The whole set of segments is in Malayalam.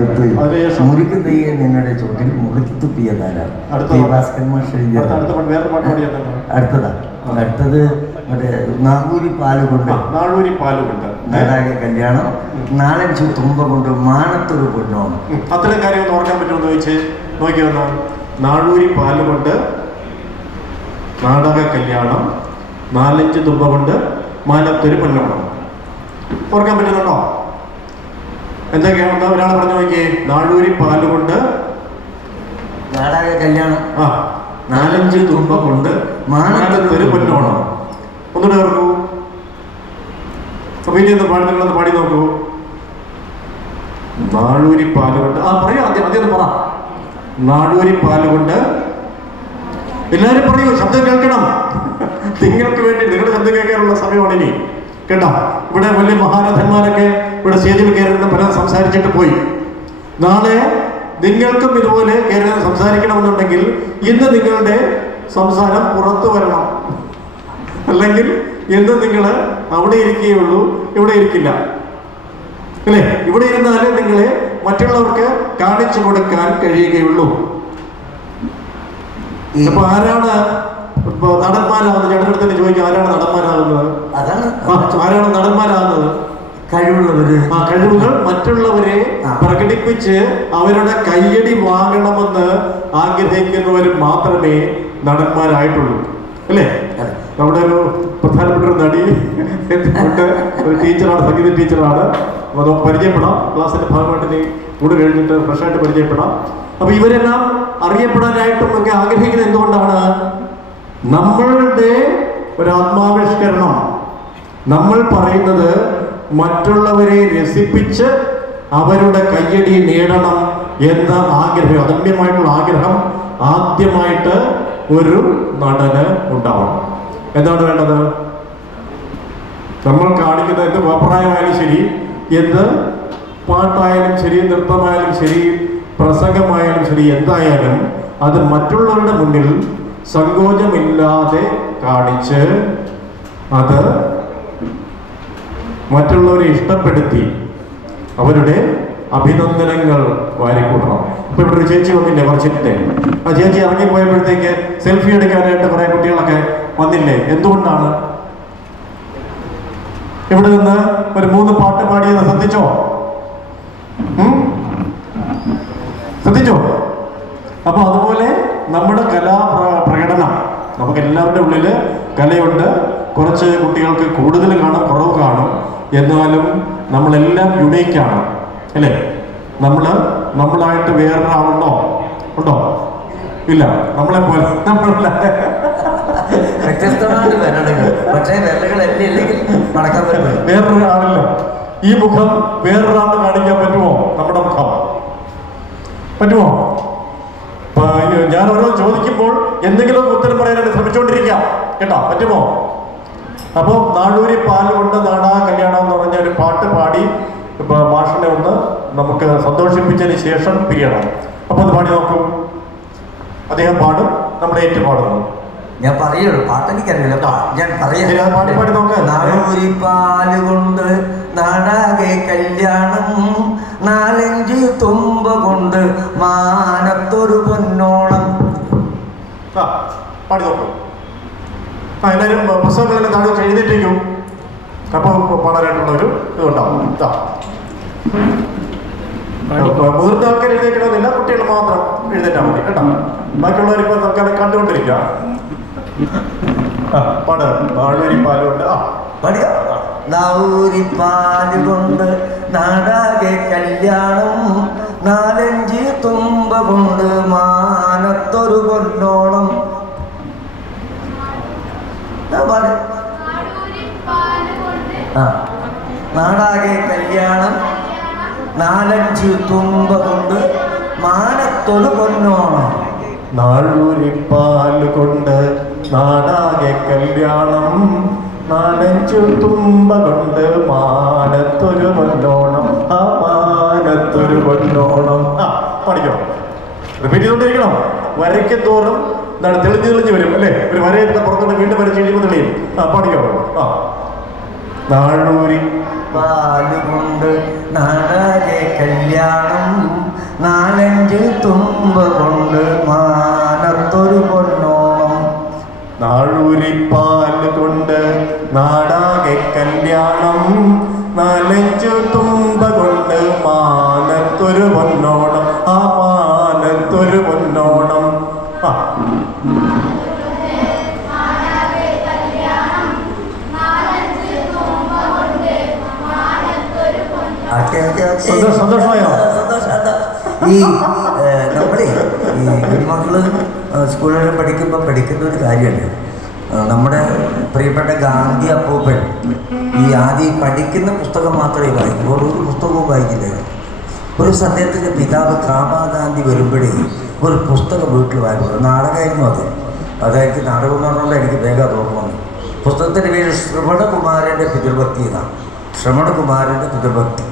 എടുത്ത് അതിനുശേഷം തെയ്യ നിങ്ങളുടെ ചോട്ടിൽ മുറിക്ക് പാട്ട് പാടിയാണ് അടുത്തതാ. അടുത്തത് മറ്റേ നാഗൂരി പാൽ കൊണ്ട് നാഴൂരി പാലുകൊണ്ട്. നാടാകെ കല്യാണം. നാലഞ്ച് തുമ്പ കൊണ്ട് മാനത്തൊരു പൊന്നോണം. അത്തരം കാര്യം ഓർക്കാൻ പറ്റുമെന്ന് ചോദിച്ച് നോക്കി വന്ന. നാഴൂരി പാലുകൊണ്ട് നാടക കല്യാണം നാലഞ്ച് തുമ്പ കൊണ്ട് മാനത്തൊരു പൊന്നോണം. ഓർക്കാൻ പറ്റുന്നുണ്ടോ? എന്തൊക്കെയാണ്? ഒരാൾ പറഞ്ഞു നോക്കിയേ. നാടൂരി പാലുകൊണ്ട് നാടാകെ കല്യാണം. ആ നാലഞ്ച് തുമ്പ കൊണ്ട് മാനത്തൊരു പൊന്നോണം. ഒന്നുകൂടെ ഓർക്കൂ അപ്പൊ ഇനി ഒന്ന് പാടി? നിങ്ങളൊന്ന് പാടി നോക്കൂ. നാടൂരി പാലുകൊണ്ട്. ആ പറയാ ആദ്യം ആദ്യം ഒന്ന് പറ. നാടൂരി പാലുകൊണ്ട് എല്ലാവരും പറയൂ ശബ്ദം കേൾക്കണം. നിങ്ങൾക്ക് വേണ്ടി നിങ്ങളുടെ ശബ്ദം കേൾക്കാനുള്ള സമയമാണ് ഇനി കേട്ടോ? ഇവിടെ വലിയ മഹാരഥന്മാരൊക്കെ ഇവിടെ സ്റ്റേജിൽ കയറുന്ന പലരും സംസാരിച്ചിട്ട് പോയി. നാളെ നിങ്ങൾക്കും ഇതുപോലെ കയറി സംസാരിക്കണമെന്നുണ്ടെങ്കിൽ ഇന്ന് നിങ്ങളുടെ സംസാരം പുറത്തു വരണം. അല്ലെങ്കിൽ ഇന്ന് നിങ്ങൾ അവിടെ ഇരിക്കുകയുള്ളൂ ഇവിടെ ഇരിക്കില്ല. അല്ലേ? ഇവിടെ ഇരുന്നാലേ നിങ്ങളെ മറ്റുള്ളവർക്ക് കാണിച്ചു കൊടുക്കാൻ കഴിയുകയുള്ളൂ ഇപ്പൊ അപ്പൊ ആരാണ് ഇപ്പൊ നടന്മാരാകുന്നത്? ചേട്ടനടുത്ത് അടുത്ത് തന്നെ ചോദിക്കും ആരാണ് നടന്മാരാകുന്നത്? ആരാണ് നടന്മാരാകുന്നത്? കഴിവുള്ളവര്. ആ. കഴിവുകൾ മറ്റുള്ളവരെ. പ്രകടിപ്പിച്ച് അവരുടെ കയ്യടി വാങ്ങണമെന്ന് ആഗ്രഹിക്കുന്നവർ മാത്രമേ നടന്മാരായിട്ടുള്ളൂ. അല്ലേ. നമ്മുടെ ഒരു പ്രധാനപ്പെട്ട ഒരു നടി ഒരു ടീച്ചറാണ് സംഗീത ടീച്ചറാണ്. അത് പരിചയപ്പെടാം. ക്ലാസ്സിന്റെ ഭാഗമായിട്ട് നീ കൂടെ കഴിഞ്ഞിട്ട് ഫ്രഷായിട്ട് പരിചയപ്പെടാം. അപ്പൊ ഇവരെല്ലാം അറിയപ്പെടാനായിട്ടും ഒക്കെ ആഗ്രഹിക്കുന്നത് എന്തുകൊണ്ടാണ്? നമ്മളുടെ ഒരു ആത്മാവിഷ്കരണം. നമ്മൾ പറയുന്നത് മറ്റുള്ളവരെ രസിപ്പിച്ച് അവരുടെ കയ്യടി നേടണം എന്ന ആഗ്രഹം അദമ്യമായിട്ടുള്ള ആഗ്രഹം ആദ്യമായിട്ട് ഒരു നടന് ഉണ്ടാവണം. എന്താണ് വേണ്ടത്? നമ്മൾ കാണിക്കുന്ന എന്ത് അഭിപ്രായമായാലും ശരി എന്ത് പാട്ടായാലും ശരി നൃത്തമായാലും ശരി പ്രസംഗമായാലും ശരി എന്തായാലും അത് മറ്റുള്ളവരുടെ മുന്നിൽ സങ്കോചമില്ലാതെ കാണിച്ച് അത് മറ്റുള്ളവരെ ഇഷ്ടപ്പെടുത്തി അവരുടെ അഭിനന്ദനങ്ങൾ വാരിക്കൂട്ടണം. ഇപ്പൊ ഇവിടെ ഒരു ചേച്ചി വന്നില്ലേ കുറച്ചിട്ടേ ആ ചേച്ചി ഇറങ്ങി പോയപ്പോഴത്തേക്ക് സെൽഫി എടുക്കാനായിട്ട് കുറെ കുട്ടികളൊക്കെ വന്നില്ലേ? എന്തുകൊണ്ടാണ്? ഇവിടെ നിന്ന് ഒരു മൂന്ന് പാട്ട് പാടിയെന്ന് ശ്രദ്ധിച്ചോ? ശ്രദ്ധിച്ചോ? അപ്പൊ അതുപോലെ നമ്മുടെ കലാ പ്ര- പ്രകടനം. നമുക്ക് എല്ലാവരുടെ ഉള്ളിൽ കലയുണ്ട്. കുറച്ച് കുട്ടികൾക്ക് കൂടുതൽ കാണും കുറവ് കാണും. എന്നാലും നമ്മളെല്ലാം യുണീക്കാണ് അല്ലേ? നമ്മൾ നമ്മളായിട്ട് വേറൊരാളുണ്ടോ? ഉണ്ടോ? ഇല്ല നമ്മളെ പോലെ വ്യത്യസ്തമാണ് വിരലുകൾ പക്ഷേ മടക്കാൻ പറ്റും വേറൊരാളില്ല. ഈ മുഖം വേറൊരാൾ കാണിക്കാൻ പറ്റുമോ? നമ്മുടെ മുഖം. പറ്റുമോ? ഞാൻ ഓരോ ചോദിക്കുമ്പോൾ എന്തെങ്കിലും ഉത്തരം പറയാനായിട്ട് ശ്രമിച്ചുകൊണ്ടിരിക്കാം കേട്ടോ? പറ്റുമോ? അപ്പോൾ നാടൂരി പാൽ കൊണ്ട് നാടാ കല്യാണം എന്ന് പറഞ്ഞ ഒരു പാട്ട് പാടി മാഷിനെ ഒന്ന് നമുക്ക് സന്തോഷിപ്പിച്ചതിന് ശേഷം പിരിയണം. അപ്പോൾ അത് പാടി നോക്കൂ. അദ്ദേഹം പാടും നമ്മുടെ ഏറ്റുപാടുന്നു. ഞാൻ പറയുള്ളൂ പാട്ടെനിക്കറിയില്ല. ഞാൻ പറയാം. പാടി പാടി നോക്ക്. നാളൂരി പാൽ കൊണ്ട് നാടാകെ കല്യാണം നാലഞ്ച് തുമ്പ കൊണ്ട് മാനത്തൊരു പൊന്നോണം. പാടി നോക്കൂ. ആ എല്ലാവരും പുസ്തകങ്ങളെല്ലാം താഴെ എഴുതിയിട്ടേക്കും അപ്പോൾ പാടാനായിട്ടുള്ള ഒരു ഇതുണ്ടാവും. ഇതാ മുതിർന്ന ആൾക്കാർ എഴുന്നേക്കണമെന്നില്ല കുട്ടികൾ മാത്രം എഴുന്നേറ്റാൽ മതി കേട്ടോ. ബാക്കിയുള്ളവർ ഇപ്പോൾ തൽക്കാലം കണ്ടുകൊണ്ടിരിക്കുക. ആ പാട്. പാലുണ്ട് ആ പഠിക്ക നാടാകെ കല്യാണം നാലഞ്ച് തുമ്പ കൊണ്ട് മാനത്തൊരു പൊന്നോണം. ഞാൻ നാടാകെ കല്യാണം നാലഞ്ച് തുമ്പ കൊണ്ട് മാനത്തൊരു പൊന്നോണം നാളൂരിപ്പാൽ കൊണ്ട് നാടാകെ കല്യാണം നാലഞ്ചു തുമ്പ കൊണ്ട് മാനത്തൊരു പൊന്നോണം ആ മാനത്തൊരു പൊന്നോണം ആ പഠിക്കണം റിപ്പീറ്റ് ചെയ്തോണ്ടിരിക്കണം വരയ്ക്കും തോറും എന്താണ് തെളിഞ്ഞു തെളിഞ്ഞു വരും അല്ലേ? ഒരു വരയുടെ പുറത്തോട്ട് വീണ്ടും വരച്ച് കഴിയുമ്പോൾ തെളിയും. ആ പാടിക്കോ? ആ. നാഴൂരി പാലുകൊണ്ട് നാളെ കല്യാണം നാലഞ്ച് തുമ്പ കൊണ്ട് മാനത്തൊരു പൊന്നോണം. നാഴൂരിപ്പാൽ കൊണ്ട് നാടാകെ കല്യാണം സന്തോഷമായോ? ഈ നമ്മളെ ഈ കുഞ്ഞുമക്കൾ സ്കൂളിൽ പഠിക്കുമ്പോൾ പഠിക്കുന്ന ഒരു കാര്യമുണ്ട്. നമ്മുടെ പ്രിയപ്പെട്ട ഗാന്ധി അപ്പൂപ്പൻ ഈ ആദ്യം പഠിക്കുന്ന പുസ്തകം മാത്രമേ വായിക്കൂ. ഒരു പുസ്തകവും വായിക്കില്ല. ഒരു സദ്യത്തിന്റെ പിതാവ് കാമാഗാന്ധി വരുമ്പോഴേ ഒരു പുസ്തകം വീട്ടിൽ വായിക്കും നാടകമായിരുന്നു അത്. അതായത് നാടകം എന്ന് എനിക്ക് വേഗം ഓർമ്മ വന്നു. പുസ്തകത്തിന്റെ പേര് ശ്രവണകുമാരന്റെ പിതൃഭക്തി എന്നാണ്. ശ്രവണകുമാരന്റെ പിതൃഭക്തി.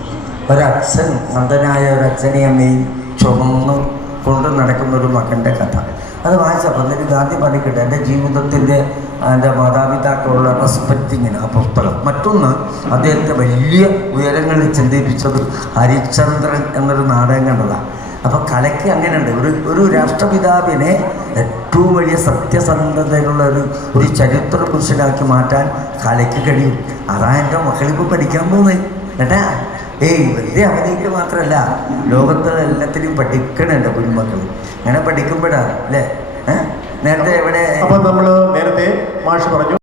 ഒരച്ഛൻ അന്ധനായ ഒരച്ഛനെ അമ്മയും ചുമന്നു കൊണ്ട് നടക്കുന്ന ഒരു മകന്റെ കഥ. അത് വായിച്ചപ്പോൾ എന്നിട്ട് ഗാന്ധി പറഞ്ഞിട്ട് എന്റെ ജീവിതത്തിന്റെ എന്റെ മാതാപിതാക്കളുള്ള റെസ്പെക്റ്റിങ്ങിന് ആ പുസ്തകം മറ്റൊന്ന് അദ്ദേഹത്തെ വലിയ ഉയരങ്ങളിൽ ചിന്തിപ്പിച്ചത് ഹരിചന്ദ്രൻ എന്നൊരു നാടകം കണ്ടതാണ്. അപ്പോൾ കലയ്ക്ക് അങ്ങനെയുണ്ട്. ഒരു ഒരു രാഷ്ട്രപിതാവിനെ ഏറ്റവും വലിയ സത്യസന്ധതയുള്ള ഒരു ഒരു ചരിത്ര പുരുഷനാക്കി മാറ്റാൻ കലയ്ക്ക് കഴിയും. അതാ എന്റെ മക്കളിപ്പോൾ പഠിക്കാൻ പോകുന്നത്. കേട്ടാ? ഏയ് വെറുതെ അവധിക്ക് മാത്രമല്ല ലോകത്തുള്ള എല്ലാത്തിനും പഠിക്കണല്ലോ കുഞ്ഞുമക്കൾ അങ്ങനെ പഠിക്കുമ്പോഴാണ് അല്ലേ? നേരത്തെ എവിടെ? അപ്പൊ നമ്മൾ നേരത്തെ മാഷ് പറഞ്ഞു.